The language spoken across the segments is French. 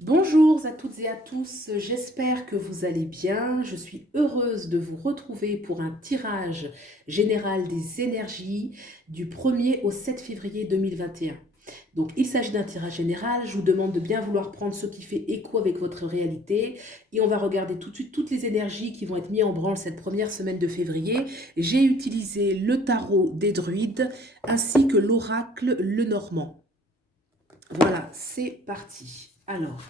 Bonjour à toutes et à tous, j'espère que vous allez bien. Je suis heureuse de vous retrouver pour un tirage général des énergies du 1er au 7 février 2021. Donc il s'agit d'un tirage général, je vous demande de bien vouloir prendre ce qui fait écho avec votre réalité et on va regarder tout de suite toutes les énergies qui vont être mises en branle cette première semaine de février. J'ai utilisé le tarot des druides ainsi que l'oracle Lenormand. Voilà, c'est parti. Alors,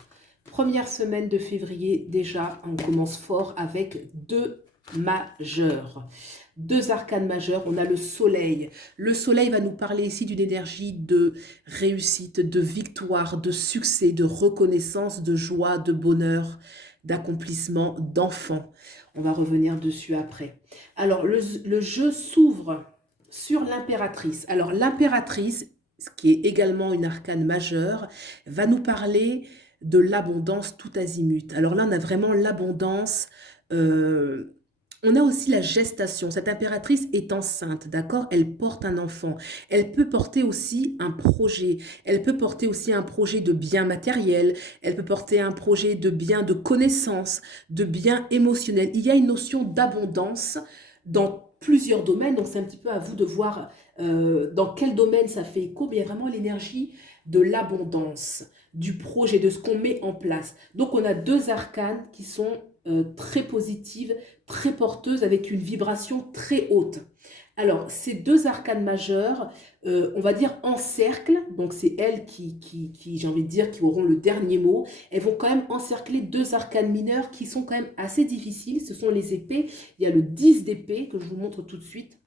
première semaine de février, déjà, on commence fort avec deux majeurs. Deux arcanes majeurs, on a le soleil. Le soleil va nous parler ici d'une énergie de réussite, de victoire, de succès, de reconnaissance, de joie, de bonheur, d'accomplissement, d'enfant. On va revenir dessus après. Alors, le jeu s'ouvre sur l'impératrice. Alors, l'impératrice, ce qui est également une arcane majeure, va nous parler de l'abondance tout azimut. Alors là, on a vraiment l'abondance. On a aussi la gestation. Cette impératrice est enceinte, d'accord? Elle porte un enfant. Elle peut porter aussi un projet. Elle peut porter aussi un projet de bien matériel. Elle peut porter un projet de bien de connaissance, de bien émotionnel. Il y a une notion d'abondance dans plusieurs domaines. Donc c'est un petit peu à vous de voir dans quel domaine ça fait écho. Mais il y a vraiment l'énergie de l'abondance, du projet, de ce qu'on met en place. Donc on a deux arcanes qui sont très positives, très porteuses, avec une vibration très haute. Alors, ces deux arcanes majeures, on va dire en cercle, donc c'est elles qui j'ai envie de dire, qui auront le dernier mot. Elles vont quand même encercler deux arcanes mineures qui sont quand même assez difficiles. Ce sont les épées. Il y a le 10 d'épée que je vous montre tout de suite.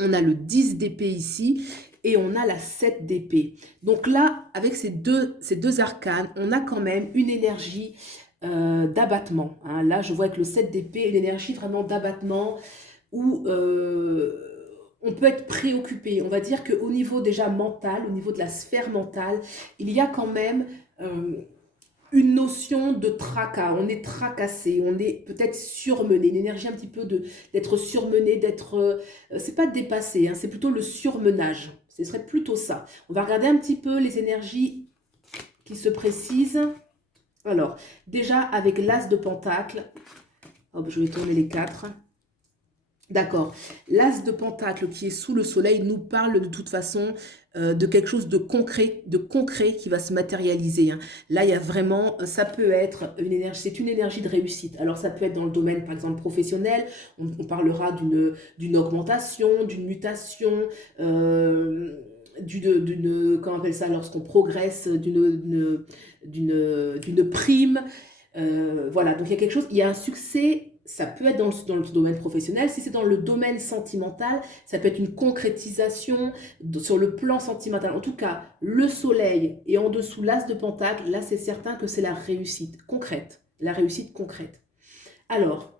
On a le 10 d'épée ici et on a la 7 d'épée. Donc là, avec ces deux arcanes, on a quand même une énergie d'abattement. Hein. Là, je vois avec le 7 d'épée une énergie vraiment d'abattement où on peut être préoccupé. On va dire qu'au niveau déjà mental, au niveau de la sphère mentale, il y a quand même une notion de tracas. On est tracassé, on est peut-être surmené, une énergie un petit peu d'être surmené, d'être... c'est pas dépassé, hein, c'est plutôt le surmenage. Ce serait plutôt ça. On va regarder un petit peu les énergies qui se précisent. Alors, déjà avec l'as de pentacle, hop, je vais tourner les quatre. D'accord. L'as de pentacle qui est sous le soleil nous parle de toute façon de quelque chose de concret qui va se matérialiser. Hein. Là, il y a vraiment, ça peut être une énergie, c'est une énergie de réussite. Alors, ça peut être dans le domaine, par exemple, professionnel. On parlera d'une augmentation, d'une mutation, comment on appelle ça, lorsqu'on progresse, d'une prime. Voilà, donc il y a quelque chose, il y a un succès, ça peut être dans le domaine professionnel, si c'est dans le domaine sentimental, ça peut être une concrétisation sur le plan sentimental. En tout cas, le soleil et en dessous l'as de pentacle, là c'est certain que c'est la réussite concrète, la réussite concrète. Alors,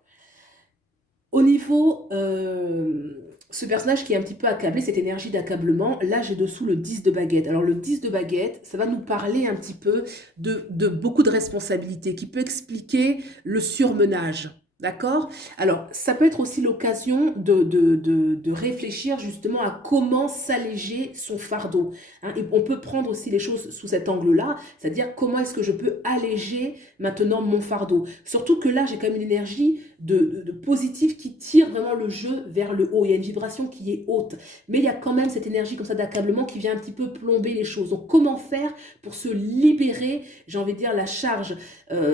au niveau, ce personnage qui est un petit peu accablé, cette énergie d'accablement, là j'ai dessous le 10 de baguette. Alors le 10 de baguette, ça va nous parler un petit peu de beaucoup de responsabilités, qui peut expliquer le surmenage. D'accord? Alors, ça peut être aussi l'occasion de réfléchir justement à comment s'alléger son fardeau. Hein. Et on peut prendre aussi les choses sous cet angle-là, c'est-à-dire comment est-ce que je peux alléger maintenant mon fardeau. Surtout que là, j'ai quand même une énergie de positif qui tire vraiment le jeu vers le haut. Il y a une vibration qui est haute, mais il y a quand même cette énergie comme ça d'accablement qui vient un petit peu plomber les choses. Donc comment faire pour se libérer, j'ai envie de dire, la charge.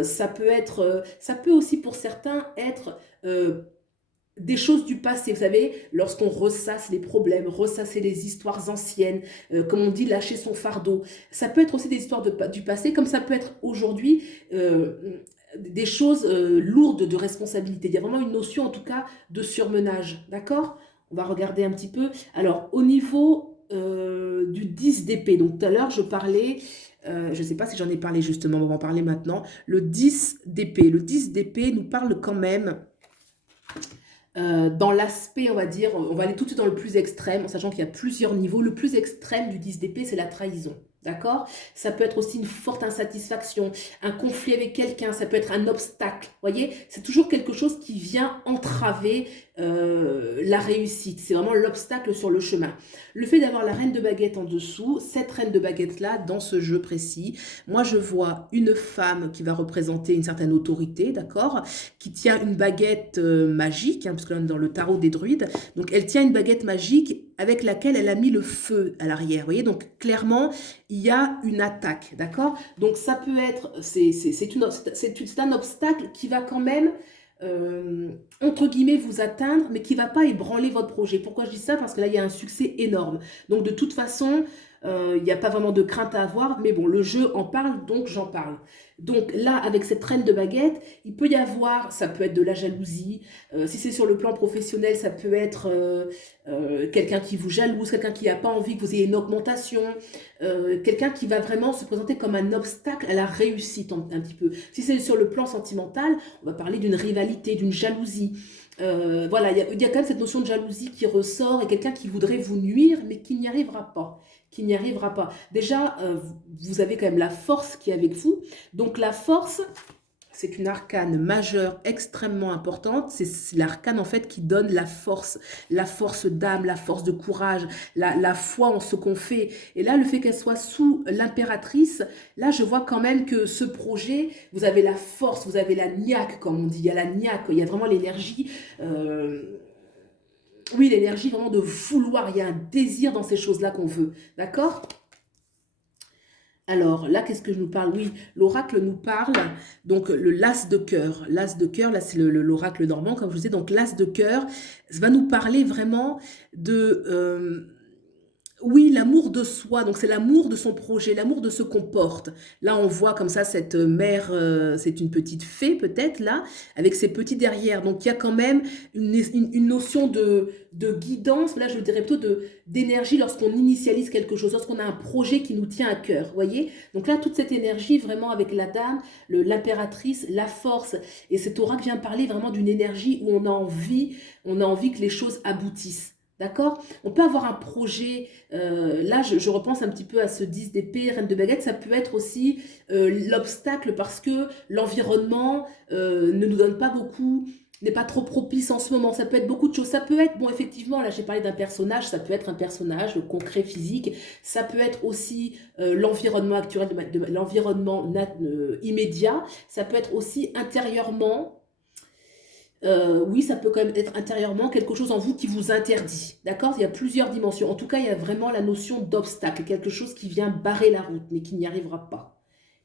Ça peut aussi pour certains être des choses du passé, vous savez, lorsqu'on ressasse les problèmes, ressasser les histoires anciennes, comme on dit, lâcher son fardeau. Ça peut être aussi des histoires du passé, comme ça peut être aujourd'hui des choses lourdes de responsabilité. Il y a vraiment une notion, en tout cas, de surmenage, d'accord? On va regarder un petit peu. Alors, au niveau du 10 d'épée, donc tout à l'heure, je parlais, je ne sais pas si j'en ai parlé justement, on va en parler maintenant, le 10 d'épée. Le 10 d'épée nous parle quand même dans l'aspect, on va dire, on va aller tout de suite dans le plus extrême, en sachant qu'il y a plusieurs niveaux. Le plus extrême du 10 d'épée, c'est la trahison. D'accord? Ça peut être aussi une forte insatisfaction, un conflit avec quelqu'un, ça peut être un obstacle. Vous voyez? C'est toujours quelque chose qui vient entraver la réussite. C'est vraiment l'obstacle sur le chemin. Le fait d'avoir la reine de baguette en dessous, cette reine de baguette-là, dans ce jeu précis, moi je vois une femme qui va représenter une certaine autorité, d'accord? Qui tient une baguette magique, hein, parce que là on est dans le tarot des druides. Donc elle tient une baguette magique avec laquelle elle a mis le feu à l'arrière. Vous voyez? Donc clairement, il y a une attaque, d'accord? Donc ça peut être, c'est un obstacle qui va quand même, entre guillemets, vous atteindre, mais qui ne va pas ébranler votre projet. Pourquoi je dis ça? Parce que là, il y a un succès énorme. Donc de toute façon, il n'y a pas vraiment de crainte à avoir, mais bon, le jeu en parle, donc j'en parle. Donc là, avec cette reine de baguette, il peut y avoir, ça peut être de la jalousie, si c'est sur le plan professionnel, ça peut être quelqu'un qui vous jalouse, quelqu'un qui n'a pas envie que vous ayez une augmentation, quelqu'un qui va vraiment se présenter comme un obstacle à la réussite un petit peu. Si c'est sur le plan sentimental, on va parler d'une rivalité, d'une jalousie. Voilà, il y a quand même cette notion de jalousie qui ressort et quelqu'un qui voudrait vous nuire, mais qui n'y arrivera pas. Qui n'y arrivera pas. Déjà, vous avez quand même la force qui est avec vous. Donc la force, c'est une arcane majeure extrêmement importante. C'est l'arcane en fait qui donne la force d'âme, la force de courage, la foi en ce qu'on fait. Et là, le fait qu'elle soit sous l'impératrice, là, je vois quand même que ce projet, vous avez la force, vous avez la niaque, comme on dit. Il y a la niaque, il y a vraiment l'énergie. Oui, l'énergie vraiment de vouloir. Il y a un désir dans ces choses-là qu'on veut. D'accord? Alors là, qu'est-ce que je nous parle? Oui, l'oracle nous parle, donc le l'as de cœur. L'as de cœur, là c'est l'oracle normand, comme je vous disais. Donc l'as de cœur va nous parler vraiment de, oui, l'amour de soi, donc c'est l'amour de son projet, l'amour de ce qu'on porte. Là, on voit comme ça cette mère, c'est une petite fée peut-être, là, avec ses petits derrière. Donc il y a quand même une notion de guidance, là je dirais plutôt d'énergie lorsqu'on initialise quelque chose, lorsqu'on a un projet qui nous tient à cœur, vous voyez? Donc là, toute cette énergie vraiment avec la dame, l'impératrice, la force, et cet oracle vient parler vraiment d'une énergie où on a envie que les choses aboutissent. D'accord? On peut avoir un projet, là je repense un petit peu à ce 10 d'épée, reine de baguette, ça peut être aussi l'obstacle parce que l'environnement ne nous donne pas beaucoup, n'est pas trop propice en ce moment, ça peut être beaucoup de choses, ça peut être, bon effectivement là j'ai parlé d'un personnage, ça peut être un personnage concret physique, ça peut être aussi l'environnement actuel, l'environnement immédiat, ça peut être aussi intérieurement. Oui, ça peut quand même être intérieurement quelque chose en vous qui vous interdit. D'accord? Il y a plusieurs dimensions. En tout cas, il y a vraiment la notion d'obstacle, quelque chose qui vient barrer la route, mais qui n'y arrivera pas.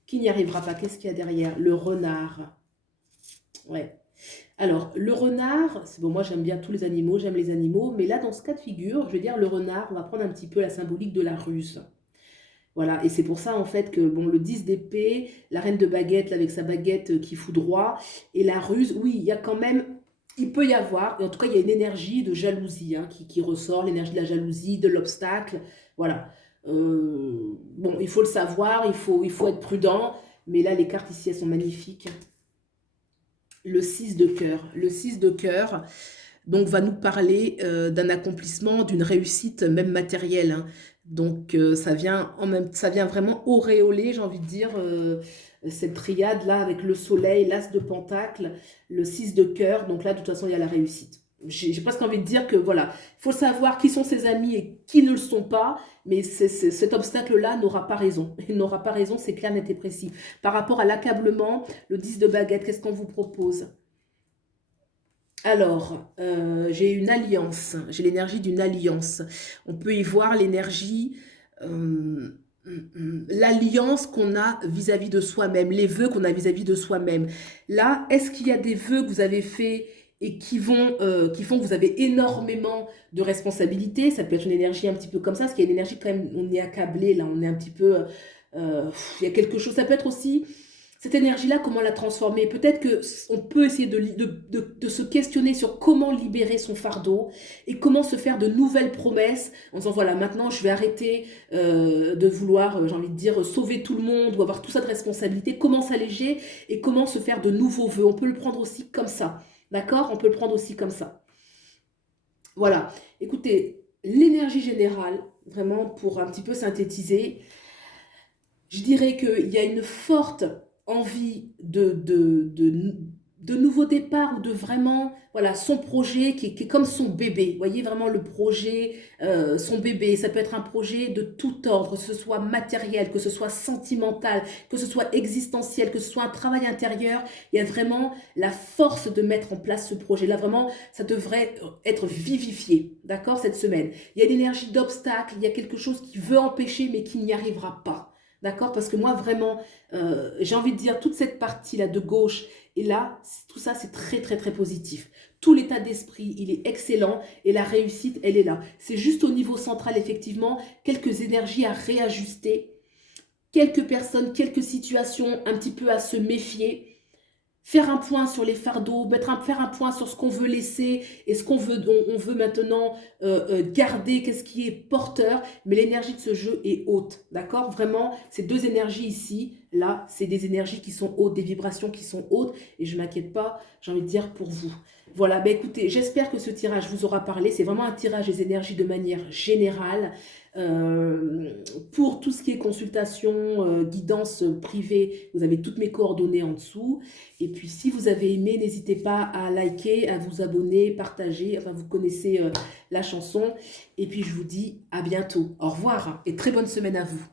Qui n'y arrivera pas. Qu'est-ce qu'il y a derrière? Le renard. Ouais. Alors, le renard, c'est bon, moi j'aime bien tous les animaux, j'aime les animaux, mais là, dans ce cas de figure, je vais dire le renard, on va prendre un petit peu la symbolique de la ruse. Voilà, et c'est pour ça en fait que bon, le 10 d'épée, la reine de baguette là, avec sa baguette qui foudroie, et la ruse, oui, il y a quand même, il peut y avoir, et en tout cas il y a une énergie de jalousie hein, qui ressort, l'énergie de la jalousie, de l'obstacle, voilà. Bon, il faut le savoir, il faut être prudent, mais là les cartes ici elles sont magnifiques. Le 6 de cœur, le 6 de cœur, donc va nous parler d'un accomplissement, d'une réussite même matérielle. Hein. Donc ça vient vraiment auréoler, j'ai envie de dire, cette triade-là avec le soleil, l'as de pentacle, le 6 de cœur. Donc là, de toute façon, il y a la réussite. J'ai presque envie de dire que voilà, il faut savoir qui sont ses amis et qui ne le sont pas, mais cet obstacle-là n'aura pas raison. Il n'aura pas raison, c'est clair, net et précis. Par rapport à l'accablement, le 10 de baguette, qu'est-ce qu'on vous propose? Alors, j'ai une alliance, j'ai l'énergie d'une alliance. On peut y voir l'énergie, l'alliance qu'on a vis-à-vis de soi-même, les vœux qu'on a vis-à-vis de soi-même. Là, est-ce qu'il y a des vœux que vous avez faits et qui font que vous avez énormément de responsabilités? Ça peut être une énergie un petit peu comme ça, parce qu'il y a une énergie quand même, on est accablé, là, on est un petit peu... il y a quelque chose, ça peut être aussi cette énergie-là, comment la transformer? Peut-être qu'on peut essayer de se questionner sur comment libérer son fardeau et comment se faire de nouvelles promesses en disant, voilà, maintenant je vais arrêter de vouloir, j'ai envie de dire, sauver tout le monde ou avoir tout ça de responsabilité, comment s'alléger et comment se faire de nouveaux vœux. On peut le prendre aussi comme ça, d'accord? On peut le prendre aussi comme ça. Voilà, écoutez, l'énergie générale, vraiment pour un petit peu synthétiser, Je dirais qu'il y a une forte envie de nouveau départ ou de vraiment, voilà, son projet qui est comme son bébé. Vous voyez vraiment le projet, son bébé. Ça peut être un projet de tout ordre, que ce soit matériel, que ce soit sentimental, que ce soit existentiel, que ce soit un travail intérieur. Il y a vraiment la force de mettre en place ce projet. Là, vraiment, ça devrait être vivifié, d'accord, cette semaine. Il y a l'énergie d'obstacle, il y a quelque chose qui veut empêcher mais qui n'y arrivera pas. D'accord? Parce que moi, vraiment, j'ai envie de dire, toute cette partie-là de gauche, et là, tout ça, c'est très, très, très positif. Tout l'état d'esprit, il est excellent et la réussite, elle est là. C'est juste au niveau central, effectivement, quelques énergies à réajuster, quelques personnes, quelques situations un petit peu à se méfier. Faire un point sur les fardeaux, faire un point sur ce qu'on veut laisser et ce qu'on veut, on veut maintenant garder, qu'est-ce qui est porteur. Mais l'énergie de ce jeu est haute, d'accord? Vraiment, ces deux énergies ici, là, c'est des énergies qui sont hautes, des vibrations qui sont hautes. Et je ne m'inquiète pas, j'ai envie de dire, pour vous. Voilà, ben écoutez, j'espère que ce tirage vous aura parlé. C'est vraiment un tirage des énergies de manière générale. Pour tout ce qui est consultation, guidance privée, vous avez toutes mes coordonnées en dessous. Et puis si vous avez aimé, n'hésitez pas à liker, à vous abonner, partager, enfin vous connaissez la chanson. Et puis je vous dis à bientôt. Au revoir et très bonne semaine à vous.